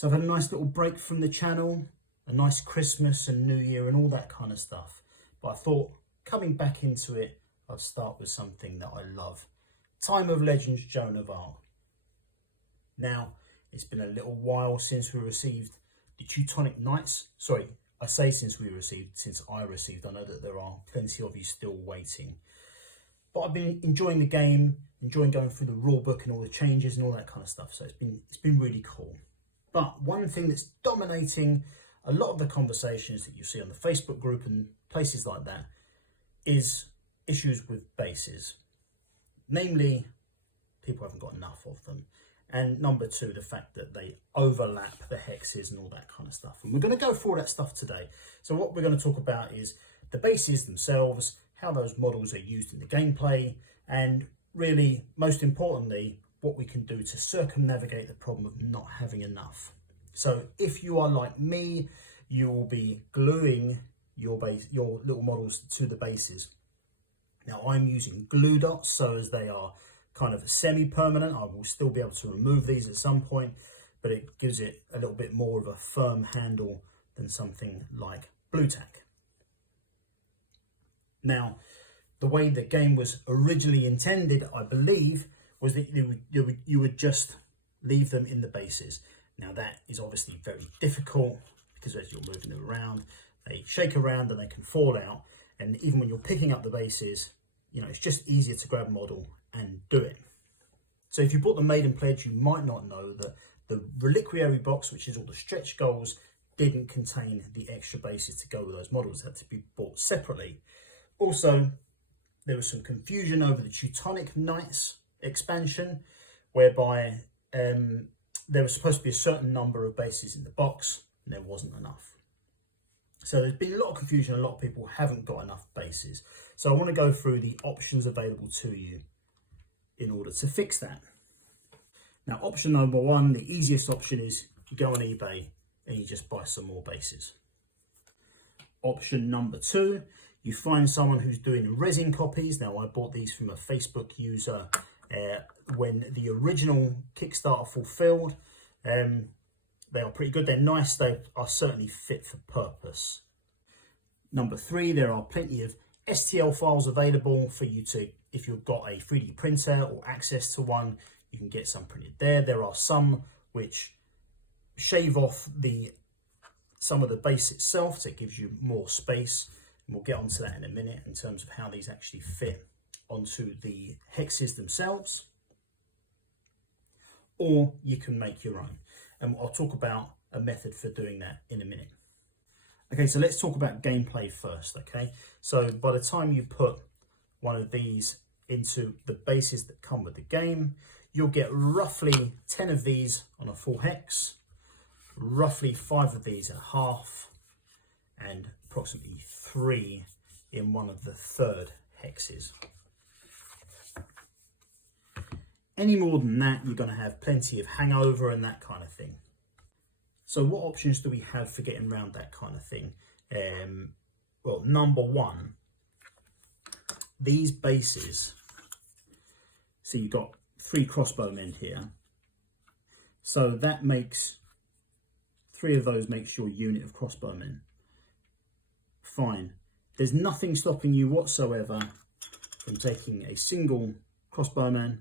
So I've had a nice little break from the channel, a nice Christmas and New Year and all that kind of stuff. But I thought coming back into it, I'd start with something that I love. Time of Legends Joan of Arc. Now, it's been a little while since we received the Teutonic Knights. Sorry, I say since I received. I know that there are plenty of you still waiting. But I've been enjoying the game, enjoying going through the rulebook and all the changes and all that kind of stuff. So it's been really cool. But one thing that's dominating a lot of the conversations that you see on the Facebook group and places like that is issues with bases. Namely, people haven't got enough of them. And number two, the fact that they overlap the hexes and all that kind of stuff. And we're going to go through all that stuff today. So what we're going to talk about is the bases themselves, how those models are used in the gameplay, and really, most importantly, what we can do to circumnavigate the problem of not having enough. So if you are like me, you will be gluing your little models to the bases. Now I'm using glue dots, so as they are kind of semi-permanent, I will still be able to remove these at some point, but it gives it a little bit more of a firm handle than something like blue tack. Now, the way the game was originally intended, I believe, was that you would just leave them in the bases. Now that is obviously very difficult because as you're moving them around, they shake around and they can fall out. And even when you're picking up the bases, you know, it's just easier to grab a model and do it. So if you bought the Maiden Pledge, you might not know that the Reliquary box, which is all the stretch goals, didn't contain the extra bases to go with those models. They had to be bought separately. Also, there was some confusion over the Teutonic Knights expansion, whereby there was supposed to be a certain number of bases in the box, and there wasn't enough. So there's been a lot of confusion. A lot of people haven't got enough bases. So I want to go through the options available to you in order to fix that. Now, option number one, the easiest option is you go on eBay and you just buy some more bases. Option number two, you find someone who's doing resin copies. Now, I bought these from a Facebook user when the original Kickstarter fulfilled. They are pretty good. They're nice. They are certainly fit for purpose. Number three, there are plenty of STL files available for you to, if you've got a 3D printer or access to one, you can get some printed there. There are some which shave off some of the base itself, so it gives you more space. And we'll get onto that in a minute in terms of how these actually fit onto the hexes themselves. Or you can make your own. And I'll talk about a method for doing that in a minute. Okay, so let's talk about gameplay first, okay? So by the time you put one of these into the bases that come with the game, you'll get roughly 10 of these on a full hex, roughly 5 of these at half, and approximately 3 in one of the third hexes. Any more than that, you're going to have plenty of hangover and that kind of thing. So what options do we have for getting around that kind of thing? Well, number one, these bases, so you've got 3 crossbowmen here. So that makes 3 of those makes your unit of crossbowmen. Fine. There's nothing stopping you whatsoever from taking a single crossbowman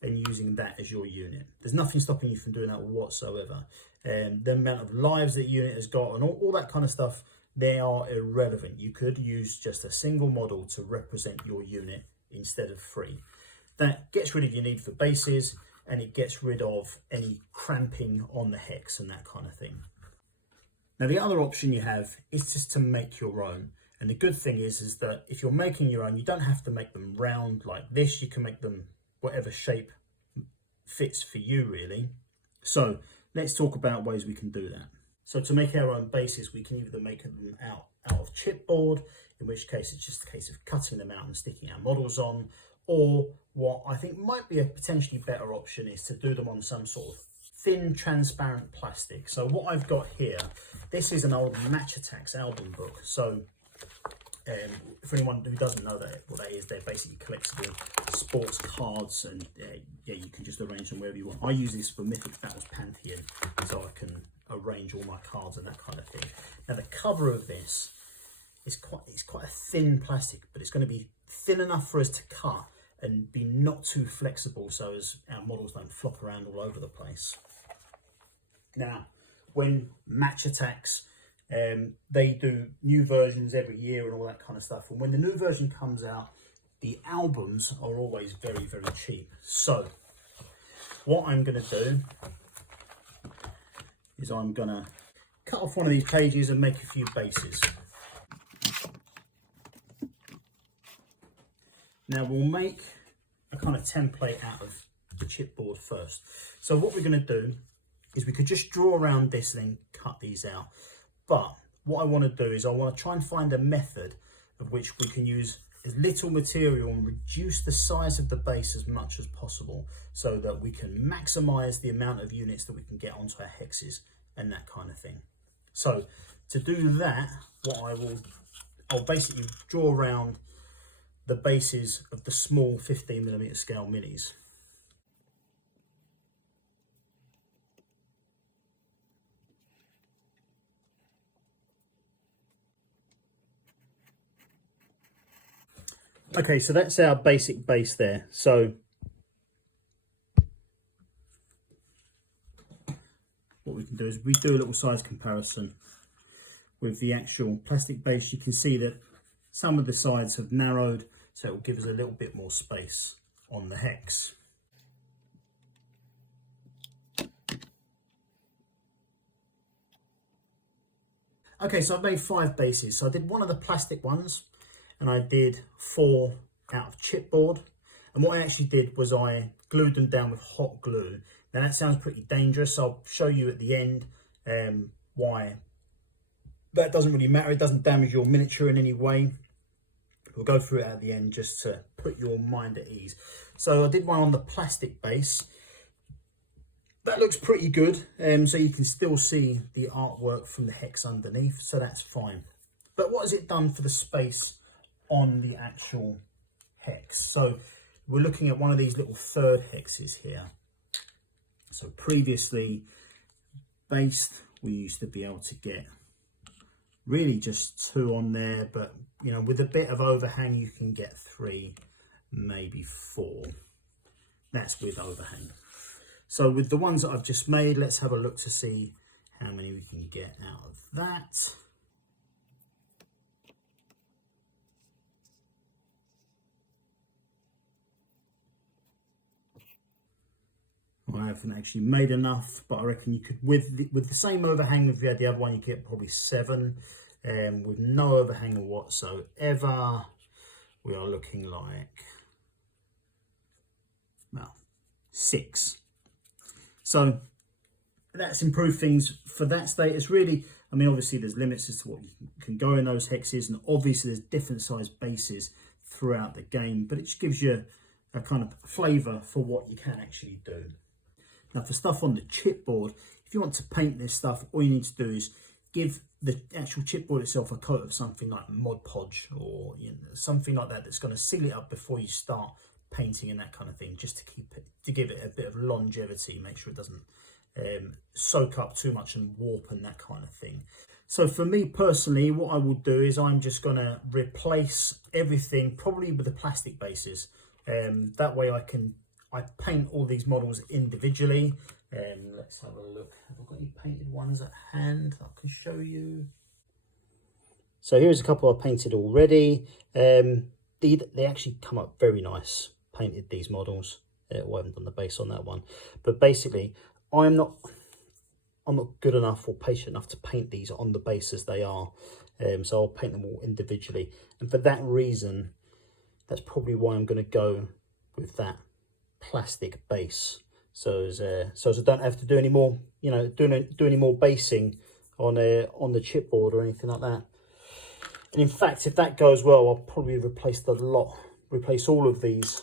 and using that as your unit. There's nothing stopping you from doing that whatsoever. The amount of lives that unit has got and all that kind of stuff, they are irrelevant. You could use just a single model to represent your unit instead of 3. That gets rid of your need for bases, and it gets rid of any cramping on the hex and that kind of thing. Now, the other option you have is just to make your own. And the good thing is that if you're making your own, you don't have to make them round like this. You can make them whatever shape fits for you, really. So let's talk about ways we can do that. So to make our own bases, we can either make them out of chipboard, in which case it's just a case of cutting them out and sticking our models on, or what I think might be a potentially better option is to do them on some sort of thin, transparent plastic. So what I've got here, this is an old Match Attacks album book. So For anyone who doesn't know what that is, they're basically collectible sports cards, and yeah, you can just arrange them wherever you want. I use this for Mythic Battles Pantheon, so I can arrange all my cards and that kind of thing. Now the cover of this is quite a thin plastic, but it's going to be thin enough for us to cut and be not too flexible, so as our models don't flop around all over the place. Now, when Match Attacks, they do new versions every year and all that kind of stuff, and when the new version comes out, the albums are always very, very cheap. So what I'm going to do is I'm going to cut off one of these pages and make a few bases. Now we'll make a kind of template out of the chipboard first. So what we're going to do is we could just draw around this and then cut these out. But what I want to do is I want to try and find a method of which we can use as little material and reduce the size of the base as much as possible, so that we can maximize the amount of units that we can get onto our hexes and that kind of thing. So to do that, I'll basically draw around the bases of the small 15mm scale minis. Okay, so that's our basic base there. So what we can do is we do a little size comparison with the actual plastic base. You can see that some of the sides have narrowed, so it will give us a little bit more space on the hex. Okay, so I've made 5 bases. So I did one of the plastic ones, and I did 4 out of chipboard. And what I actually did was I glued them down with hot glue. Now that sounds pretty dangerous, so I'll show you at the end why that doesn't really matter. It doesn't damage your miniature in any way. We'll go through it at the end just to put your mind at ease. So I did one on the plastic base. That looks pretty good, so you can still see the artwork from the hex underneath, so that's fine. But what has it done for the space on the actual hex? So we're looking at one of these little third hexes here. So previously based, we used to be able to get really just 2 on there, but you know, with a bit of overhang you can get 3, maybe 4. That's with overhang. So with the ones that I've just made, let's have a look to see how many we can get out of that. I haven't actually made enough, but I reckon you could, with the same overhang as you had the other one, you get probably 7. With no overhang whatsoever, we are looking like, well, 6. So that's improved things for that status. Really, I mean, obviously there's limits as to what you can go in those hexes, and obviously there's different size bases throughout the game, but it just gives you a kind of flavour for what you can actually do. Now for stuff on the chipboard, if you want to paint this stuff, all you need to do is give the actual chipboard itself a coat of something like Mod Podge, or something like that that's going to seal it up before you start painting and that kind of thing, just to give it a bit of longevity, make sure it doesn't soak up too much and warp and that kind of thing. So for me personally, what I will do is I'm just going to replace everything probably with the plastic bases. That way I paint all these models individually. Let's have a look. Have I got any painted ones at hand I can show you? So here's a couple I've painted already. They actually come up very nice, painted these models. Well, I haven't done the base on that one, but basically I'm not good enough or patient enough to paint these on the base as they are. So I'll paint them all individually, and for that reason, that's probably why I'm going to go with that plastic base. So as I don't have to do any more, do any more basing on the chipboard or anything like that. And in fact, if that goes well, I'll probably replace all of these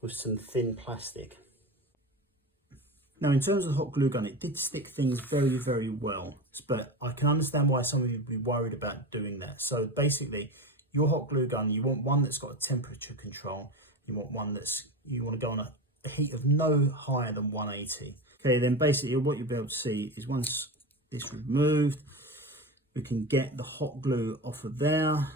with some thin plastic. Now, in terms of the hot glue gun, it did stick things very, very well, but I can understand why some of you would be worried about doing that. So basically, your hot glue gun, you want one that's got a temperature control. You want one you want to go on a heat of no higher than 180. Okay, then basically what you'll be able to see is once this is removed, we can get the hot glue off of there.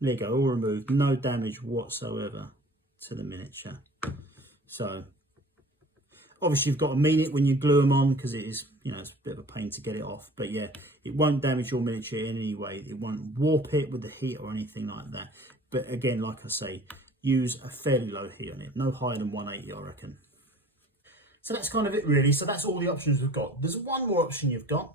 There you go, all removed, no damage whatsoever to the miniature. So obviously you've got to mean it when you glue them on, because it is, you know, it's a bit of a pain to get it off. But yeah, it won't damage your miniature in any way. It won't warp it with the heat or anything like that. But again, like I say, use a fairly low heat on it, no higher than 180, I reckon. So that's kind of it really. So that's all the options we've got. There's one more option you've got.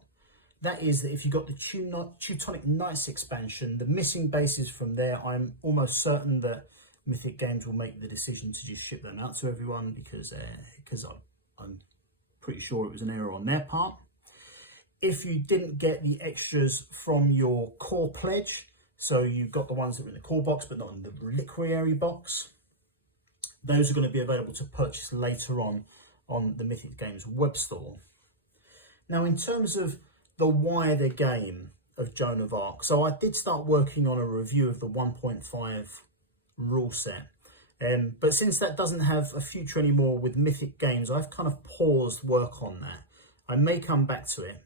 That is that if you've got the Teutonic Knights expansion, the missing bases from there, I'm almost certain that Mythic Games will make the decision to just ship them out to everyone, because I'm pretty sure it was an error on their part. If you didn't get the extras from your core pledge, so you got the ones that were in the core box but not in the reliquary box, those are going to be available to purchase later on the Mythic Games web store. Now, in terms of the wider game of Joan of Arc, so I did start working on a review of the 1.5 rule set, but since that doesn't have a future anymore with Mythic Games, I've kind of paused work on that. I may come back to it,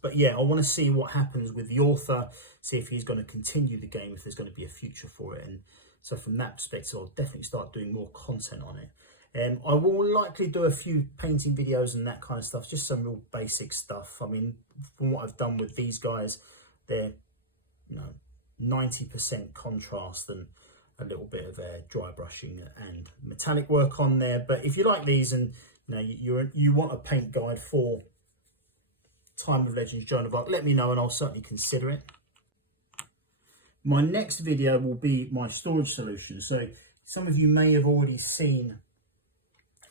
but yeah, I want to see what happens with the author, see if he's going to continue the game, if there's going to be a future for it. And so from that perspective, I'll definitely start doing more content on it. I will likely do a few painting videos and that kind of stuff, just some real basic stuff. I mean, from what I've done with these guys, they're 90% contrast and a little bit of dry brushing and metallic work on there. But if you like these and you want a paint guide for Time of Legends Joan of Arc, let me know and I'll certainly consider it. My next video will be my storage solution. So some of you may have already seen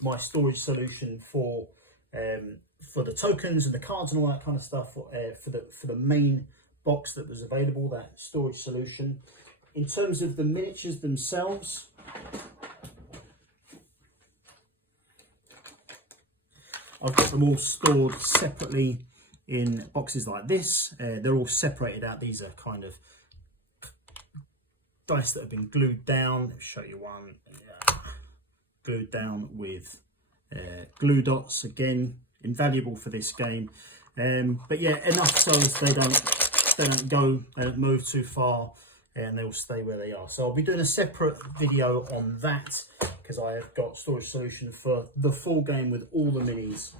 my storage solution for the tokens and the cards and all that kind of stuff, for the main box that was available, that storage solution. In terms of the miniatures themselves, I've got them all stored separately in boxes like this. They're all separated out. These are kind of dice that have been glued down. I'll show you one. Glued down with glue dots, again invaluable for this game, but yeah, enough so as they don't move too far and they'll stay where they are. So I'll be doing a separate video on that, because I have got storage solution for the full game with all the minis,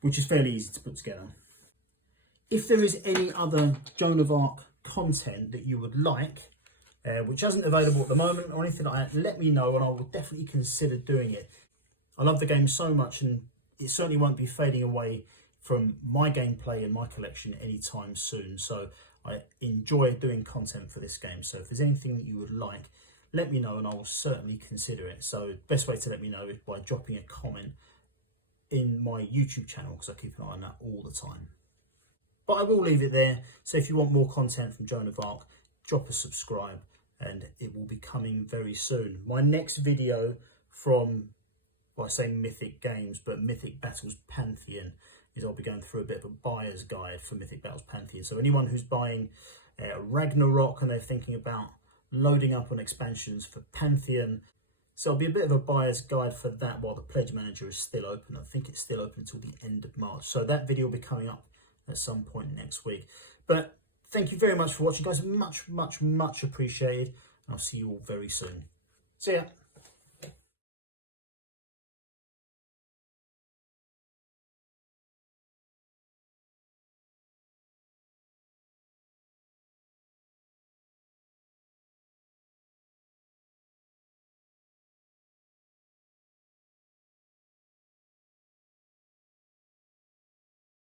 which is fairly easy to put together. If there is any other Joan of Arc content that you would like, which isn't available at the moment or anything like that, let me know and I will definitely consider doing it. I love the game so much, and it certainly won't be fading away from my gameplay and my collection anytime soon. So I enjoy doing content for this game. So if there's anything that you would like, let me know and I will certainly consider it. So best way to let me know is by dropping a comment in my YouTube channel, because I keep an eye on that all the time. But I will leave it there. So if you want more content from Joan of Arc, drop a subscribe and it will be coming very soon. My next video from, well, I say Mythic Games, but Mythic Battles Pantheon, is I'll be going through a bit of a buyer's guide for Mythic Battles Pantheon. So anyone who's buying Ragnarok and they're thinking about loading up on expansions for Pantheon, so it'll be a bit of a buyer's guide for that while the pledge manager is still open. I think it's still open until the end of March. So that video will be coming up at some point next week. But thank you very much for watching, guys. Much, much, much appreciated. I'll see you all very soon. See ya.